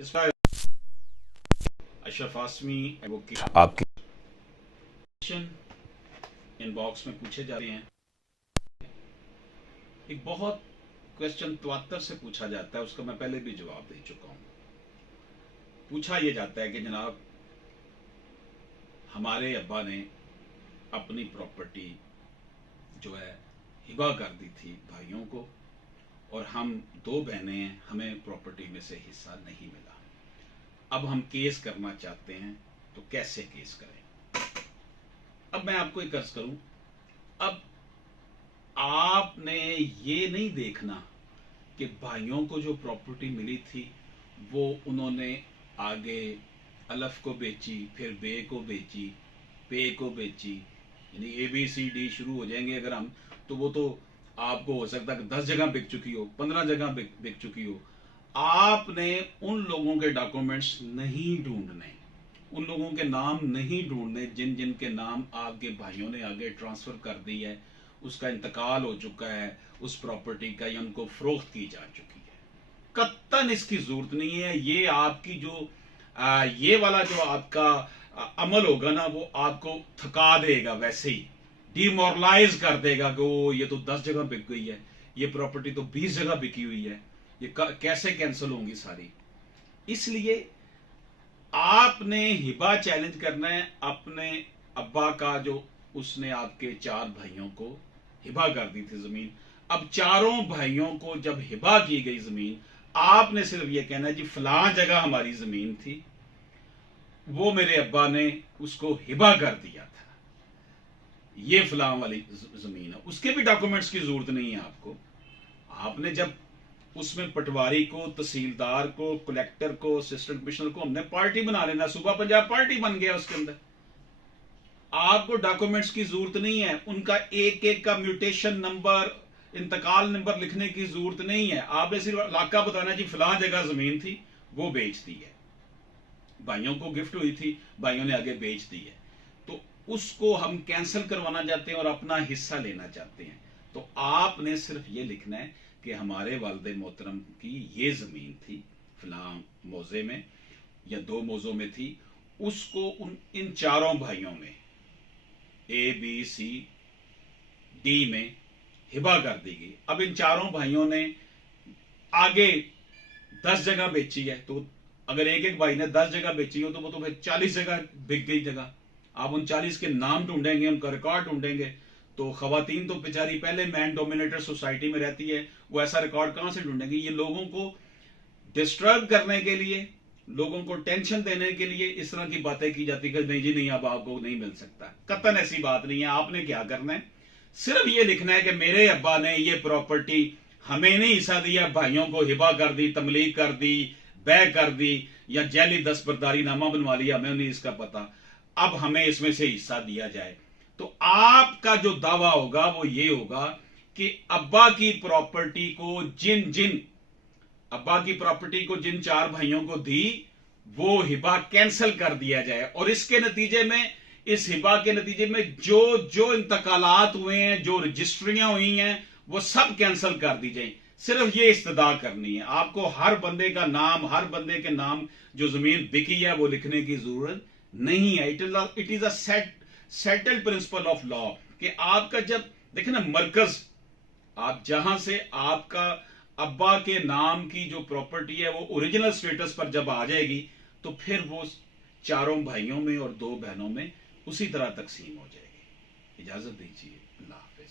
इसका अशरफ आसमी एडवोकेट आपकी इनबॉक्स में पूछे जा रहे हैं। एक बहुत क्वेश्चन त्वात्तर से पूछा जाता है, उसका मैं पहले भी जवाब दे चुका हूं। पूछा यह जाता है कि जनाब, हमारे अब्बा ने अपनी प्रॉपर्टी जो है हिबा कर दी थी भाइयों को, और हम दो बहनें हैं, हमें प्रॉपर्टी में से हिस्सा नहीं मिला। अब हम केस करना चाहते हैं, तो कैसे केस करें? अब मैं आपको एक अर्ज करूं, अब आपने ये नहीं देखना कि भाइयों को जो प्रॉपर्टी मिली थी वो उन्होंने आगे अलफ को बेची, फिर बे को बेची, पे को बेची, यानी ए बी सी डी शुरू हो जाएंगे अगर हम, तो वो तो आपको हो सकता है कि 10 जगह बिक चुकी हो, 15 जगह बिक चुकी हो। आपने उन लोगों के डॉक्यूमेंट्स नहीं ढूंढने, उन लोगों के नाम नहीं ढूंढने जिन जिन के नाम आपके भाइयों ने आगे ट्रांसफर कर दी है, उसका इंतकाल हो चुका है, उस प्रॉपर्टी का या उनको फरोख्त की जा चुकी है। कत्तन इसकी जरूरत नहीं है। ये आपकी जो ये वाला जो आपका अमल होगा ना, वो आपको थका देगा, वैसे ही डिमोरलाइज कर देगा कि वो ये तो 10 जगह बिक गई है, ये प्रॉपर्टी तो 20 जगह बिकी हुई है, ये कैसे कैंसिल होंगी सारी। इसलिए आपने हिबा चैलेंज करना है अपने अब्बा का, जो उसने आपके 4 भाइयों को हिबा कर दी थी जमीन। अब चारों भाइयों को जब हिबा की गई जमीन, आपने सिर्फ यह कहना है जी फलां जगह हमारी जमीन थी, वो मेरे अब्बा ने उसको हिबा कर दिया था, ये फलां वाली जमीन है। उसके भी डॉक्यूमेंट्स की जरूरत नहीं है आपको। आपने जब उसमें पटवारी को, तहसीलदार को, कलेक्टर को, असिस्टेंट कमिश्नर को हमने पार्टी बना लेना, सूबा पंजाब पार्टी बन गया उसके अंदर। आपको डॉक्यूमेंट्स की जरूरत नहीं है, उनका एक एक का म्यूटेशन नंबर, इंतकाल नंबर लिखने की जरूरत नहीं है। आपने सिर्फ इलाका बताना जी फलां जगह जमीन थी, वो बेच दी है, भाइयों को गिफ्ट हुई थी, भाइयों ने आगे बेच दी है, तो उसको हम कैंसिल करवाना चाहते हैं और अपना हिस्सा लेना चाहते हैं। तो आपने सिर्फ ये लिखना है कि हमारे वालिद मोहतरम की ये जमीन थी फलां मौजे में या 2 मौजों में थी, उसको इन चारों भाइयों में ए बी सी डी में हिबा कर दी गई। अब इन चारों भाइयों ने आगे 10 जगह बेची है, तो अगर एक एक भाई ने 10 जगह बेची हो तो वो तो फिर 40 जगह बिक गई जगह। आप उन 40 के नाम ढूंढेंगे, उनका रिकॉर्ड ढूंढेंगे, तो खवातीन तो बेचारी पहले मैन डोमिनेटेड सोसाइटी में रहती है, वो ऐसा रिकॉर्ड कहां से ढूंढेंगे? ये लोगों को डिस्टर्ब करने के लिए, लोगों को टेंशन देने के लिए इस तरह की बातें की जाती है कि नहीं जी नहीं, अब आपको नहीं मिल सकता। कतन ऐसी बात नहीं है। आपने क्या करना है, सिर्फ ये लिखना है कि मेरे अब्बा ने ये प्रॉपर्टी हमें नहीं हिस्सा दिया, भाइयों को हिबा कर दी, तमलीक कर दी, बै कर दी, या जैली दस्तबरदारी नामा बनवा लिया, हमें नहीं इसका पता, अब हमें इसमें से हिस्सा दिया जाए। तो आपका जो दावा होगा वो ये होगा कि अब्बा की प्रॉपर्टी को अब्बा की प्रॉपर्टी को जिन 4 भाइयों को दी, वो हिबा कैंसिल कर दिया जाए, और इसके नतीजे में, इस हिबा के नतीजे में जो जो इंतकालात हुए हैं, जो रजिस्ट्रियां हुई हैं, वो सब कैंसिल कर दी जाए। सिर्फ ये इस्तदा करनी है आपको। हर बंदे का नाम, हर बंदे के नाम जो जमीन बिकी है वो लिखने की जरूरत नहीं है। It is a settled principle of law कि आपका जब देखे ना मरकज, आप जहां से आपका अब्बा के नाम की जो प्रॉपर्टी है वो ओरिजिनल स्टेटस पर जब आ जाएगी, तो फिर वो चारों भाइयों में और 2 बहनों में उसी तरह तकसीम हो जाएगी। इजाजत दीजिए, अल्लाह हाफिज।